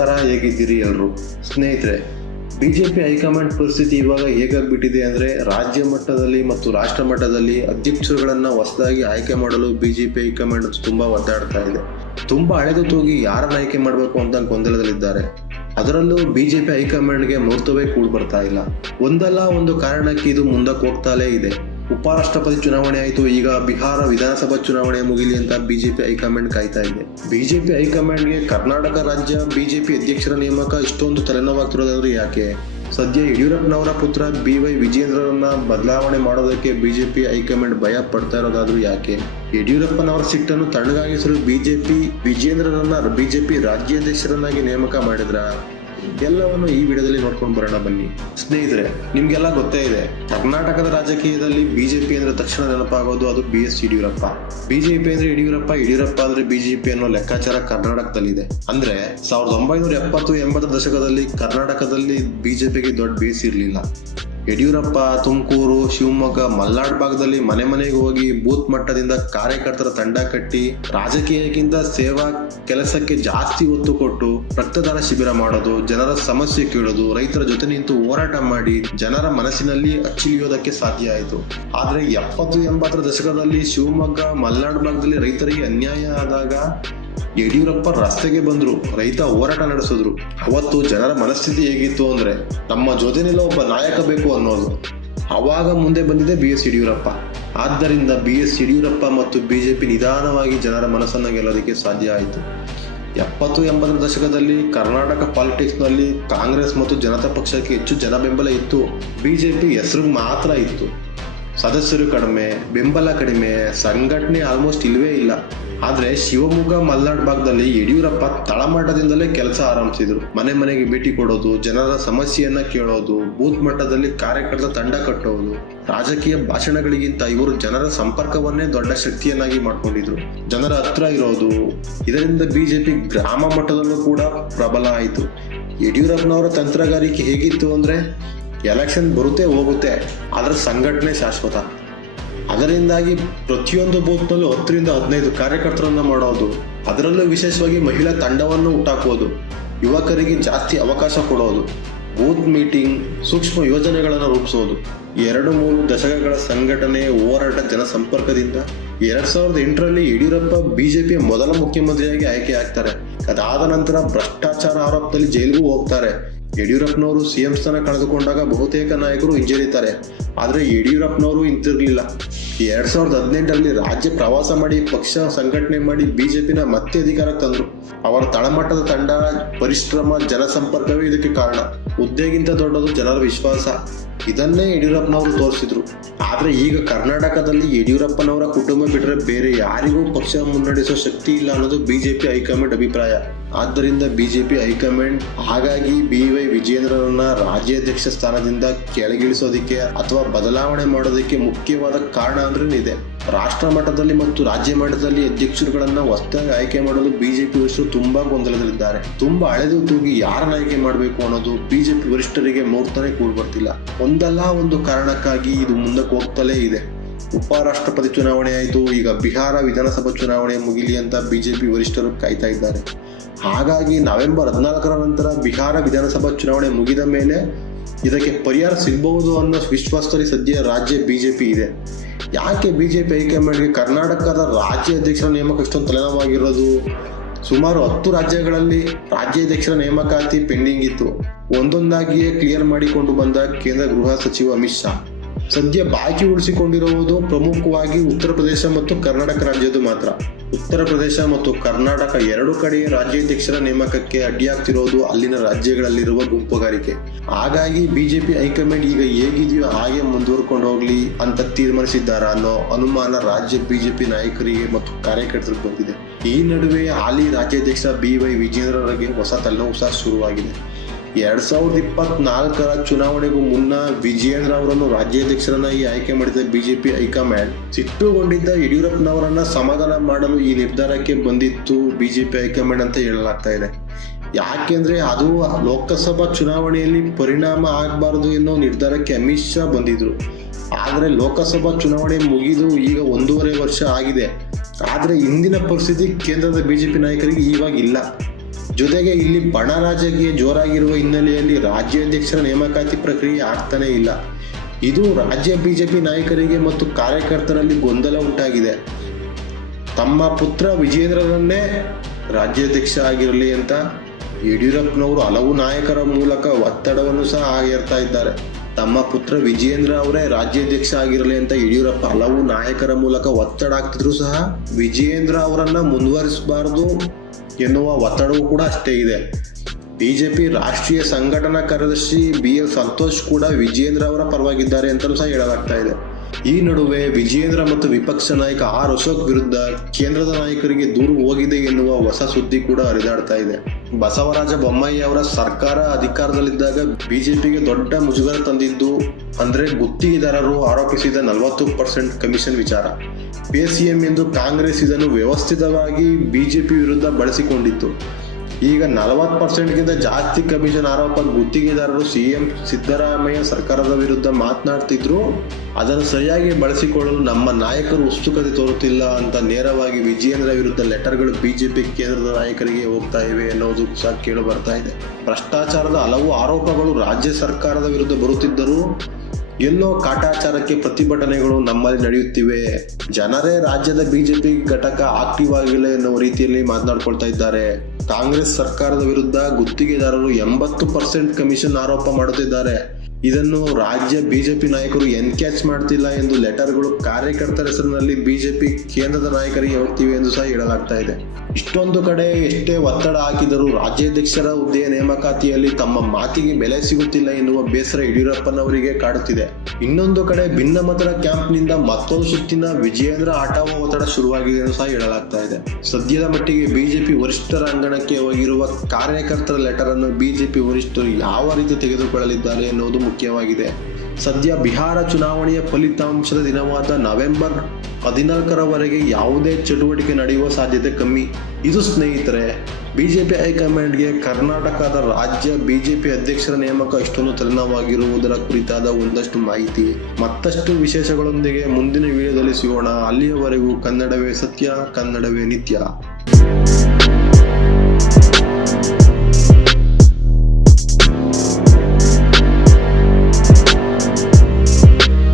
ನಮಸ್ಕಾರ, ಹೇಗಿದ್ದೀರಿ ಎಲ್ಲರೂ ಸ್ನೇಹಿತರೆ. ಬಿಜೆಪಿ ಹೈಕಮಾಂಡ್ ಪರಿಸ್ಥಿತಿ ಇವಾಗ ಹೇಗಾಗ್ಬಿಟ್ಟಿದೆ ಅಂದರೆ, ರಾಜ್ಯ ಮಟ್ಟದಲ್ಲಿ ಮತ್ತು ರಾಷ್ಟ್ರ ಮಟ್ಟದಲ್ಲಿ ಅಧ್ಯಕ್ಷರುಗಳನ್ನು ಹೊಸದಾಗಿ ಆಯ್ಕೆ ಮಾಡಲು ಬಿಜೆಪಿ ಹೈಕಮಾಂಡ್ ತುಂಬ ಒದ್ದಾಡ್ತಾ ಇದೆ. ತುಂಬ ಹಳೆದು ತೂಗಿ ಯಾರನ್ನ ಆಯ್ಕೆ ಮಾಡಬೇಕು ಅಂತ ಗೊಂದಲದಲ್ಲಿದ್ದಾರೆ. ಅದರಲ್ಲೂ ಬಿಜೆಪಿ ಹೈಕಮಾಂಡ್ಗೆ ಮುಹೂರ್ತವೇ ಕೂಡ ಬರ್ತಾ ಇಲ್ಲ. ಒಂದಲ್ಲ ಒಂದು ಕಾರಣಕ್ಕೆ ಇದು ಮುಂದಕ್ಕೆ ಹೋಗ್ತಾಲೇ ಇದೆ. ಉಪರಾಷ್ಟ್ರಪತಿ ಚುನಾವಣೆ ಆಯಿತು, ಈಗ ಬಿಹಾರ ವಿಧಾನಸಭಾ ಚುನಾವಣೆ ಮುಗಿಲಿ ಅಂತ ಬಿಜೆಪಿ ಹೈಕಮಾಂಡ್ ಕಾಯ್ತಾ ಇದೆ. ಬಿಜೆಪಿ ಹೈಕಮಾಂಡ್ಗೆ ಕರ್ನಾಟಕ ರಾಜ್ಯ ಬಿಜೆಪಿ ಅಧ್ಯಕ್ಷರ ನೇಮಕ ಇಷ್ಟೊಂದು ತಲೆನೋವಾಗ್ತಿರೋದಾದ್ರೂ ಯಾಕೆ? ಸದ್ಯ ಯಡಿಯೂರಪ್ಪನವರ ಪುತ್ರ BY ವಿಜೇಂದ್ರರನ್ನ ಬದಲಾವಣೆ ಮಾಡೋದಕ್ಕೆ ಬಿಜೆಪಿ ಹೈಕಮಾಂಡ್ ಭಯ ಪಡ್ತಾ ಇರೋದಾದ್ರೂ ಯಾಕೆ? ಯಡಿಯೂರಪ್ಪನವರ ಸಿಟ್ಟನ್ನು ತಣ್ಣಗಾಗಿಸಲು ವಿಜೇಂದ್ರರನ್ನ ಬಿಜೆಪಿ ರಾಜ್ಯಾಧ್ಯಕ್ಷರನ್ನಾಗಿ ನೇಮಕ ಮಾಡಿದ್ರ? ಎಲ್ಲವನ್ನು ಈ ವಿಡಿಯೋದಲ್ಲಿ ನೋಡ್ಕೊಂಡು ಬರೋಣ ಬನ್ನಿ. ಸ್ನೇಹಿತರೆ, ನಿಮ್ಗೆಲ್ಲ ಗೊತ್ತೇ ಇದೆ, ಕರ್ನಾಟಕದ ರಾಜಕೀಯದಲ್ಲಿ ಬಿಜೆಪಿ ಅಂದ್ರೆ ತಕ್ಷಣ ನೆನಪಾಗೋದು ಅದು BS ಯಡಿಯೂರಪ್ಪ. ಬಿಜೆಪಿ ಅಂದ್ರೆ ಯಡಿಯೂರಪ್ಪ ಅಂದ್ರೆ ಬಿಜೆಪಿ ಅನ್ನೋ ಲೆಕ್ಕಾಚಾರ ಕರ್ನಾಟಕದಲ್ಲಿದೆ. ಅಂದ್ರೆ 1970-80 ದಶಕದಲ್ಲಿ ಕರ್ನಾಟಕದಲ್ಲಿ ಬಿಜೆಪಿಗೆ ದೊಡ್ಡ ಬೇಸ್ ಇರಲಿಲ್ಲ. ಯಡಿಯೂರಪ್ಪ ತುಮಕೂರು, ಶಿವಮೊಗ್ಗ, ಮಲ್ನಾಡ್ ಭಾಗದಲ್ಲಿ ಮನೆ ಮನೆಗೆ ಹೋಗಿ ಬೂತ್ ಮಟ್ಟದಿಂದ ಕಾರ್ಯಕರ್ತರ ತಂಡ ಕಟ್ಟಿ ರಾಜಕೀಯಕ್ಕಿಂತ ಸೇವಾ ಕೆಲಸಕ್ಕೆ ಜಾಸ್ತಿ ಒತ್ತು ಕೊಟ್ಟು ರಕ್ತದಾನ ಶಿಬಿರ ಮಾಡೋದು, ಜನರ ಸಮಸ್ಯೆ ಕೇಳೋದು, ರೈತರ ಜೊತೆ ನಿಂತು ಹೋರಾಟ ಮಾಡಿ ಜನರ ಮನಸ್ಸಿನಲ್ಲಿ ಅಚ್ಚಿಳಿಯೋದಕ್ಕೆ ಸಾಧ್ಯ ಆಯಿತು. ಆದ್ರೆ 70-80 ದಶಕದಲ್ಲಿ ಶಿವಮೊಗ್ಗ, ಮಲ್ನಾಡ್ ಭಾಗದಲ್ಲಿ ರೈತರಿಗೆ ಅನ್ಯಾಯ ಆದಾಗ ಯಡಿಯೂರಪ್ಪ ರಸ್ತೆಗೆ ಬಂದ್ರು, ರೈತ ಹೋರಾಟ ನಡೆಸಿದ್ರು. ಅವತ್ತು ಜನರ ಮನಸ್ಥಿತಿ ಹೇಗಿತ್ತು ಅಂದ್ರೆ, ನಮ್ಮ ಜೊತೆನೆಲ್ಲ ಒಬ್ಬ ನಾಯಕ ಬೇಕು ಅನ್ನೋದು. ಅವಾಗ ಮುಂದೆ ಬಂದಿದೆ BS ಯಡಿಯೂರಪ್ಪ. ಆದ್ದರಿಂದ BS ಯಡಿಯೂರಪ್ಪ ಮತ್ತು ಬಿಜೆಪಿ ನಿಧಾನವಾಗಿ ಜನರ ಮನಸ್ಸನ್ನು ಗೆಲ್ಲೋದಕ್ಕೆ ಸಾಧ್ಯ ಆಯಿತು. 70-80 ದಶಕದಲ್ಲಿ ಕರ್ನಾಟಕ ಪಾಲಿಟಿಕ್ಸ್ನಲ್ಲಿ ಕಾಂಗ್ರೆಸ್ ಮತ್ತು ಜನತಾ ಪಕ್ಷಕ್ಕೆ ಹೆಚ್ಚು ಜನ ಬೆಂಬಲ ಇತ್ತು. ಬಿಜೆಪಿ ಹೆಸರು ಮಾತ್ರ ಇತ್ತು. ಸದಸ್ಯರು ಕಡಿಮೆ, ಬೆಂಬಲ ಕಡಿಮೆ, ಸಂಘಟನೆ ಆಲ್ಮೋಸ್ಟ್ ಇಲ್ವೇ ಇಲ್ಲ. ಆದ್ರೆ ಶಿವಮೊಗ್ಗ, ಮಲ್ನಾಡ್ ಭಾಗದಲ್ಲಿ ಯಡಿಯೂರಪ್ಪ ತಳಮಟ್ಟದಿಂದಲೇ ಕೆಲಸ ಆರಂಭಿಸಿದ್ರು. ಮನೆ ಮನೆಗೆ ಭೇಟಿ ಕೊಡೋದು, ಜನರ ಸಮಸ್ಯೆಯನ್ನ ಕೇಳೋದು, ಬೂತ್ ಮಟ್ಟದಲ್ಲಿ ಕಾರ್ಯಕರ್ತರ ತಂಡ ಕಟ್ಟೋದು. ರಾಜಕೀಯ ಭಾಷಣಗಳಿಗಿಂತ ಇವರು ಜನರ ಸಂಪರ್ಕವನ್ನೇ ದೊಡ್ಡ ಶಕ್ತಿಯನ್ನಾಗಿ ಮಾಡ್ಕೊಂಡಿದ್ರು. ಜನರ ಹತ್ರ ಇರೋದು. ಇದರಿಂದ ಬಿಜೆಪಿ ಗ್ರಾಮ ಮಟ್ಟದಲ್ಲೂ ಕೂಡ ಪ್ರಬಲ ಆಯಿತು. ಯಡಿಯೂರಪ್ಪನವರ ತಂತ್ರಗಾರಿಕೆ ಹೇಗಿತ್ತು ಅಂದ್ರೆ, ಎಲೆಕ್ಷನ್ ಬರುತ್ತೆ ಹೋಗುತ್ತೆ, ಆದ್ರೆ ಸಂಘಟನೆ ಶಾಶ್ವತ. ಅದರಿಂದಾಗಿ ಪ್ರತಿಯೊಂದು ಬೂತ್ನಲ್ಲೂ 10-15 ಕಾರ್ಯಕರ್ತರನ್ನ ಮಾಡೋದು. ಅದರಲ್ಲೂ ವಿಶೇಷವಾಗಿ ಮಹಿಳಾ ತಂಡವನ್ನು ಹುಟ್ಟಾಕೋದು, ಯುವಕರಿಗೆ ಜಾಸ್ತಿ ಅವಕಾಶ ಕೊಡೋದು, ಬೂತ್ ಮೀಟಿಂಗ್, ಸೂಕ್ಷ್ಮ ಯೋಜನೆಗಳನ್ನು ರೂಪಿಸೋದು. 2-3 ದಶಕಗಳ ಸಂಘಟನೆ, ಹೋರಾಟ, ಜನಸಂಪರ್ಕದಿಂದ 2008ರಲ್ಲಿ ಯಡಿಯೂರಪ್ಪ ಬಿಜೆಪಿಯ ಮೊದಲ ಮುಖ್ಯಮಂತ್ರಿಯಾಗಿ ಆಯ್ಕೆ ಆಗ್ತಾರೆ. ಅದಾದ ನಂತರ ಭ್ರಷ್ಟಾಚಾರ ಆರೋಪದಲ್ಲಿ ಜೈಲಿಗೂ ಹೋಗ್ತಾರೆ. ಯಡಿಯೂರಪ್ಪನವರು CM ಸ್ಥಾನ ಕಳೆದುಕೊಂಡಾಗ ಬಹುತೇಕ ನಾಯಕರು ಹಿಂಜರಿತಾರೆ. ಆದ್ರೆ ಯಡಿಯೂರಪ್ಪನವರು ಹಿಂತಿರ್ಲಿಲ್ಲ. 2018ರಲ್ಲಿ ರಾಜ್ಯ ಪ್ರವಾಸ ಮಾಡಿ ಪಕ್ಷ ಸಂಘಟನೆ ಮಾಡಿ ಬಿಜೆಪಿನ ಮತ್ತೆ ಅಧಿಕಾರಕ್ಕೆ ತಂದ್ರು. ಅವರ ತಳಮಟ್ಟದ ತಂಡ, ಪರಿಶ್ರಮ, ಜನಸಂಪರ್ಕವೇ ಇದಕ್ಕೆ ಕಾರಣ. ಹುದ್ದೆಗಿಂತ ದೊಡ್ಡದು ಜನರ ವಿಶ್ವಾಸ. ಇದನ್ನೇ ಯಡಿಯೂರಪ್ಪನವರು ತೋರಿಸಿದ್ರು. ಆದ್ರೆ ಈಗ ಕರ್ನಾಟಕದಲ್ಲಿ ಯಡಿಯೂರಪ್ಪನವರ ಕುಟುಂಬ ಬಿಟ್ಟರೆ ಬೇರೆ ಯಾರಿಗೂ ಪಕ್ಷ ಮುನ್ನಡೆಸೋ ಶಕ್ತಿ ಇಲ್ಲ ಅನ್ನೋದು ಬಿಜೆಪಿ ಹೈಕಮಾಂಡ್ ಅಭಿಪ್ರಾಯ. ಆದ್ದರಿಂದ ಬಿಜೆಪಿ ಹೈಕಮಾಂಡ್ ಹಾಗಾಗಿ BY ವಿಜೇಂದ್ರರನ್ನ ರಾಜ್ಯಾಧ್ಯಕ್ಷ ಸ್ಥಾನದಿಂದ ಕೆಳಗಿಳಿಸೋದಕ್ಕೆ ಅಥವಾ ಬದಲಾವಣೆ ಮಾಡೋದಕ್ಕೆ ಮುಖ್ಯವಾದ ಕಾರಣ ಅಂದ್ರೆ ಇದೆ. ರಾಷ್ಟ್ರ ಮಟ್ಟದಲ್ಲಿ ಮತ್ತು ರಾಜ್ಯ ಮಟ್ಟದಲ್ಲಿ ಅಧ್ಯಕ್ಷರುಗಳನ್ನ ಹೊಸದಾಗಿ ಆಯ್ಕೆ ಮಾಡಲು ಬಿಜೆಪಿ ವರಿಷ್ಠರು ತುಂಬಾ ಗೊಂದಲದಲ್ಲಿದ್ದಾರೆ. ತುಂಬಾ ಹಳೆದು ತೂಗಿ ಯಾರನ್ನ ಆಯ್ಕೆ ಮಾಡಬೇಕು ಅನ್ನೋದು ಬಿಜೆಪಿ ವರಿಷ್ಠರಿಗೆ ಮುಹೂರ್ತನೇ ಕೂಡ ಬರ್ತಿಲ್ಲ. ಒಂದಲ್ಲ ಒಂದು ಕಾರಣಕ್ಕಾಗಿ ಇದು ಮುಂದಕ್ಕೆ ಹೋಗ್ತಲೇ ಇದೆ. ಉಪರಾಷ್ಟ್ರಪತಿ ಚುನಾವಣೆ ಆಯಿತು, ಈಗ ಬಿಹಾರ ವಿಧಾನಸಭಾ ಚುನಾವಣೆ ಮುಗಿಲಿ ಅಂತ ಬಿಜೆಪಿ ವರಿಷ್ಠರು ಕಾಯ್ತಾ ಇದ್ದಾರೆ. ಹಾಗಾಗಿ ನವೆಂಬರ್ 14ರ ನಂತರ ಬಿಹಾರ ವಿಧಾನಸಭಾ ಚುನಾವಣೆ ಮುಗಿದ ಮೇಲೆ ಇದಕ್ಕೆ ಪರಿಹಾರ ಸಿಗಬಹುದು ಅನ್ನೋ ವಿಶ್ವಾಸದಲ್ಲಿ ಸದ್ಯ ರಾಜ್ಯ ಬಿಜೆಪಿ ಇದೆ. ಯಾಕೆ ಬಿಜೆಪಿ ಹೈಕಮಾಂಡ್ಗೆ ಕರ್ನಾಟಕದ ರಾಜ್ಯ ಅಧ್ಯಕ್ಷರ ನೇಮಕ ಇಷ್ಟೊಂದು ತಲೆನೋವಾಗಿರೋದು? ಸುಮಾರು 10 ರಾಜ್ಯಗಳಲ್ಲಿ ರಾಜ್ಯಾಧ್ಯಕ್ಷರ ನೇಮಕಾತಿ ಪೆಂಡಿಂಗ್ ಇತ್ತು. ಒಂದೊಂದಾಗಿಯೇ ಕ್ಲಿಯರ್ ಮಾಡಿಕೊಂಡು ಬಂದ ಕೇಂದ್ರ ಗೃಹ ಸಚಿವ ಅಮಿತ್ ಶಾ ಸದ್ಯ ಬಾಕಿ ಉಳಿಸಿಕೊಂಡಿರುವುದು ಪ್ರಮುಖವಾಗಿ ಉತ್ತರ ಪ್ರದೇಶ ಮತ್ತು ಕರ್ನಾಟಕ ರಾಜ್ಯದ್ದು ಮಾತ್ರ. ಉತ್ತರ ಪ್ರದೇಶ ಮತ್ತು ಕರ್ನಾಟಕ ಎರಡು ಕಡೆಯ ರಾಜ್ಯಾಧ್ಯಕ್ಷರ ನೇಮಕಕ್ಕೆ ಅಡ್ಡಿಯಾಗ್ತಿರೋದು ಅಲ್ಲಿನ ರಾಜ್ಯಗಳಲ್ಲಿರುವ ಗುಂಪುಗಾರಿಕೆ. ಹಾಗಾಗಿ ಬಿಜೆಪಿ ಹೈಕಮಾಂಡ್ ಈಗ ಹೇಗಿದೆಯೋ ಹಾಗೆ ಮುಂದುವರ್ಕೊಂಡು ಹೋಗ್ಲಿ ಅಂತ ತೀರ್ಮಾನಿಸಿದ್ದಾರ ಅನ್ನೋ ಅನುಮಾನ ರಾಜ್ಯ ಬಿಜೆಪಿ ನಾಯಕರಿಗೆ ಮತ್ತು ಕಾರ್ಯಕರ್ತರಿಗೆ ಬಂದಿದೆ. ಈ ನಡುವೆ ಹಾಲಿ ರಾಜ್ಯಾಧ್ಯಕ್ಷ BY ವಿಜೇಂದ್ರರಿಗೆ ಹೊಸ ತಲೆನೋವು ಸಹ ಶುರುವಾಗಿದೆ. 2024ರ ಚುನಾವಣೆಗೂ ಮುನ್ನ ವಿಜೇಂದ್ರ ಅವರನ್ನು ರಾಜ್ಯಾಧ್ಯಕ್ಷರನ್ನಾಗಿ ಆಯ್ಕೆ ಮಾಡಿದ ಬಿಜೆಪಿ ಹೈಕಮಾಂಡ್ ಸಿಟ್ಟುಗೊಂಡಿದ್ದ ಯಡಿಯೂರಪ್ಪನವರನ್ನ ಸಮಾಧಾನ ಮಾಡಲು ಈ ನಿರ್ಧಾರಕ್ಕೆ ಬಂದಿತ್ತು ಬಿಜೆಪಿ ಹೈಕಮಾಂಡ್ ಅಂತ ಹೇಳಲಾಗ್ತಾ ಇದೆ. ಯಾಕೆಂದ್ರೆ ಅದು ಲೋಕಸಭಾ ಚುನಾವಣೆಯಲ್ಲಿ ಪರಿಣಾಮ ಆಗಬಾರದು ಎನ್ನೋ ನಿರ್ಧಾರಕ್ಕೆ ಅಮಿತ್ ಶಾ ಬಂದಿದ್ರು. ಆದರೆ ಲೋಕಸಭಾ ಚುನಾವಣೆ ಮುಗಿದು ಈಗ 1.5 ವರ್ಷ ಆಗಿದೆ. ಆದರೆ ಇಂದಿನ ಪರಿಸ್ಥಿತಿ ಕೇಂದ್ರದ ಬಿಜೆಪಿ ನಾಯಕರಿಗೆ ಇವಾಗ ಇಲ್ಲ. ಜೊತೆಗೆ ಇಲ್ಲಿ ಬಣ ರಾಜಕೀಯ ಜೋರಾಗಿರುವ ಹಿನ್ನೆಲೆಯಲ್ಲಿ ರಾಜ್ಯಾಧ್ಯಕ್ಷರ ನೇಮಕಾತಿ ಪ್ರಕ್ರಿಯೆ ಆಗ್ತಾನೇ ಇಲ್ಲ. ಇದು ರಾಜ್ಯ ಬಿಜೆಪಿ ನಾಯಕರಿಗೆ ಮತ್ತು ಕಾರ್ಯಕರ್ತರಲ್ಲಿ ಗೊಂದಲ ಉಂಟಾಗಿದೆ. ತಮ್ಮ ಪುತ್ರ ವಿಜೇಂದ್ರರನ್ನೇ ರಾಜ್ಯಾಧ್ಯಕ್ಷ ಆಗಿರಲಿ ಅಂತ ಯಡಿಯೂರಪ್ಪನವರು ಹಲವು ನಾಯಕರ ಮೂಲಕ ಒತ್ತಡವನ್ನು ಸಹ ಹೇರ್ತಾ ಇದ್ದಾರೆ. ತಮ್ಮ ಪುತ್ರ ವಿಜೇಂದ್ರ ಅವರೇ ರಾಜ್ಯಾಧ್ಯಕ್ಷ ಆಗಿರಲಿ ಅಂತ ಯಡಿಯೂರಪ್ಪ ಹಲವು ನಾಯಕರ ಮೂಲಕ ಒತ್ತಡ ಹಾಕ್ತಿದ್ರು ಸಹ ವಿಜೇಂದ್ರ ಅವರನ್ನ ಮುಂದುವರಿಸಬಾರದು ಎನ್ನುವ ಒತ್ತಡವೂ ಕೂಡ ಅಷ್ಟೇ ಇದೆ. ಬಿಜೆಪಿ ರಾಷ್ಟ್ರೀಯ ಸಂಘಟನಾ ಕಾರ್ಯದರ್ಶಿ BL ಸಂತೋಷ್ ಕೂಡ ವಿಜೇಂದ್ರ ಅವರ ಪರವಾಗಿದ್ದಾರೆ ಅಂತಲೂ ಸಹ ಹೇಳಲಾಗ್ತಾ ಇದೆ. ಈ ನಡುವೆ ವಿಜೇಂದ್ರ ಮತ್ತು ವಿಪಕ್ಷ ನಾಯಕ ಅಶೋಕ್ ವಿರುದ್ಧ ಕೇಂದ್ರದ ನಾಯಕರಿಗೆ ದೂರು ಹೋಗಿದೆ ಎನ್ನುವ ಹೊಸ ಸುದ್ದಿ ಕೂಡ ಹರಿದಾಡ್ತಾ ಇದೆ. ಬಸವರಾಜ ಬೊಮ್ಮಾಯಿ ಅವರ ಸರ್ಕಾರ ಅಧಿಕಾರದಲ್ಲಿದ್ದಾಗ ಬಿಜೆಪಿಗೆ ದೊಡ್ಡ ಮುಜುಗರ ತಂದಿದ್ದು ಅಂದ್ರೆ ಗುತ್ತಿಗೆದಾರರು ಆರೋಪಿಸಿದ 40% ಕಮಿಷನ್ ವಿಚಾರ. PCM ಎಂದು ಕಾಂಗ್ರೆಸ್ ಇದನ್ನು ವ್ಯವಸ್ಥಿತವಾಗಿ ಬಿಜೆಪಿ ವಿರುದ್ಧ ಬಳಸಿಕೊಂಡಿತ್ತು. ಈಗ 40%ಗಿಂತ ಜಾಸ್ತಿ ಕಮಿಷನ್ ಆರೋಪ ಗುತ್ತಿಗೆದಾರರು CM ಸಿದ್ದರಾಮಯ್ಯ ಸರ್ಕಾರದ ವಿರುದ್ಧ ಮಾತನಾಡ್ತಿದ್ರು. ಅದನ್ನು ಸರಿಯಾಗಿ ಬಳಸಿಕೊಳ್ಳಲು ನಮ್ಮ ನಾಯಕರು ಉತ್ಸುಕತೆ ತೋರುತ್ತಿಲ್ಲ ಅಂತ ನೇರವಾಗಿ ವಿಜೇಂದ್ರ ವಿರುದ್ಧ ಲೆಟರ್ಗಳು ಬಿಜೆಪಿ ಕೇಂದ್ರದ ನಾಯಕರಿಗೆ ಹೋಗ್ತಾ ಇವೆ ಎನ್ನುವುದು ಸಹ ಕೇಳಿ ಬರ್ತಾ ಇದೆ. ಭ್ರಷ್ಟಾಚಾರದ ಹಲವು ಆರೋಪಗಳು ರಾಜ್ಯ ಸರ್ಕಾರದ ವಿರುದ್ಧ ಬರುತ್ತಿದ್ದರೂ ಎಲ್ಲೋ ಕಾಟಾಚಾರಕ್ಕೆ ಪ್ರತಿಭಟನೆಗಳು ನಮ್ಮಲ್ಲಿ ನಡೆಯುತ್ತಿವೆ. ಜನರೇ ರಾಜ್ಯದ ಬಿಜೆಪಿ ಘಟಕ ಆಕ್ಟಿವ್ ಆಗಿಲ್ಲ ಎನ್ನುವ ರೀತಿಯಲ್ಲಿ ಮಾತನಾಡ್ಕೊಳ್ತಾ ಇದ್ದಾರೆ. ಕಾಂಗ್ರೆಸ್ ಸರ್ಕಾರದ ವಿರುದ್ಧ ಗುತ್ತಿಗೆದಾರರು 80% ಕಮಿಷನ್ ಆರೋಪ ಮಾಡುತ್ತಿದ್ದಾರೆ. ಇದನ್ನು ರಾಜ್ಯ ಬಿಜೆಪಿ ನಾಯಕರು ಎನ್ಕ್ಯಾಚ್ ಮಾಡ್ತಿಲ್ಲ ಎಂದು ಲೆಟರ್ಗಳು ಕಾರ್ಯಕರ್ತರ ಹೆಸರಿನಲ್ಲಿ ಬಿಜೆಪಿ ಕೇಂದ್ರದ ನಾಯಕರಿಗೆ ಹೋಗ್ತಿವೆ ಎಂದು ಸಹ ಹೇಳಲಾಗ್ತಾ ಇದೆ. ಇಷ್ಟೊಂದು ಕಡೆ ಎಷ್ಟೇ ಒತ್ತಡ ಹಾಕಿದರೂ ರಾಜ್ಯಾಧ್ಯಕ್ಷರ ಹುದ್ದೆಯ ನೇಮಕಾತಿಯಲ್ಲಿ ತಮ್ಮ ಮಾತಿಗೆ ಬೆಲೆ ಸಿಗುತ್ತಿಲ್ಲ ಎನ್ನುವ ಬೇಸರ ಯಡಿಯೂರಪ್ಪನವರಿಗೆ ಕಾಡುತ್ತಿದೆ. ಇನ್ನೊಂದು ಕಡೆ ಭಿನ್ನಮತರ ಕ್ಯಾಂಪ್ನಿಂದ ಮತ್ತೊಂದು ಸುತ್ತಿನ ವಿಜೇಂದ್ರ ಆಟವ ಒತ್ತಡ ಶುರುವಾಗಿದೆ ಎಂದು ಸಹ ಹೇಳಲಾಗ್ತಾ ಇದೆ. ಸದ್ಯದ ಮಟ್ಟಿಗೆ ಬಿಜೆಪಿ ವರಿಷ್ಠರ ಅಂಗಣಕ್ಕೆ ಹೋಗಿರುವ ಕಾರ್ಯಕರ್ತರ ಲೆಟರ್ ಅನ್ನು ಬಿಜೆಪಿ ವರಿಷ್ಠರು ಯಾವ ರೀತಿ ತೆಗೆದುಕೊಳ್ಳಲಿದ್ದಾರೆ ಎನ್ನುವುದು ಮುಖ್ಯವಾಗಿದೆ. ಸದ್ಯ ಬಿಹಾರ ಚುನಾವಣೆಯ ಫಲಿತಾಂಶದ ದಿನವಾದ ನವೆಂಬರ್ 14ರವರೆಗೆ ಯಾವುದೇ ಚಟುವಟಿಕೆ ನಡೆಯುವ ಸಾಧ್ಯತೆ ಕಮ್ಮಿ. ಇದು ಸ್ನೇಹಿತರೆ ಬಿಜೆಪಿ ಹೈಕಮಾಂಡ್ಗೆ ಕರ್ನಾಟಕದ ರಾಜ್ಯ ಬಿಜೆಪಿ ಅಧ್ಯಕ್ಷರ ನೇಮಕ ಇಷ್ಟೊಂದು ತಲೆನೋವಾಗಿರುವುದರ ಕುರಿತಾದ ಒಂದಷ್ಟು ಮಾಹಿತಿ. ಮತ್ತಷ್ಟು ವಿಶೇಷಗಳೊಂದಿಗೆ ಮುಂದಿನ ವಿಡಿಯೋದಲ್ಲಿ ಸಿಗೋಣ. ಅಲ್ಲಿಯವರೆಗೂ ಕನ್ನಡವೇ ಸತ್ಯ, ಕನ್ನಡವೇ ನಿತ್ಯ.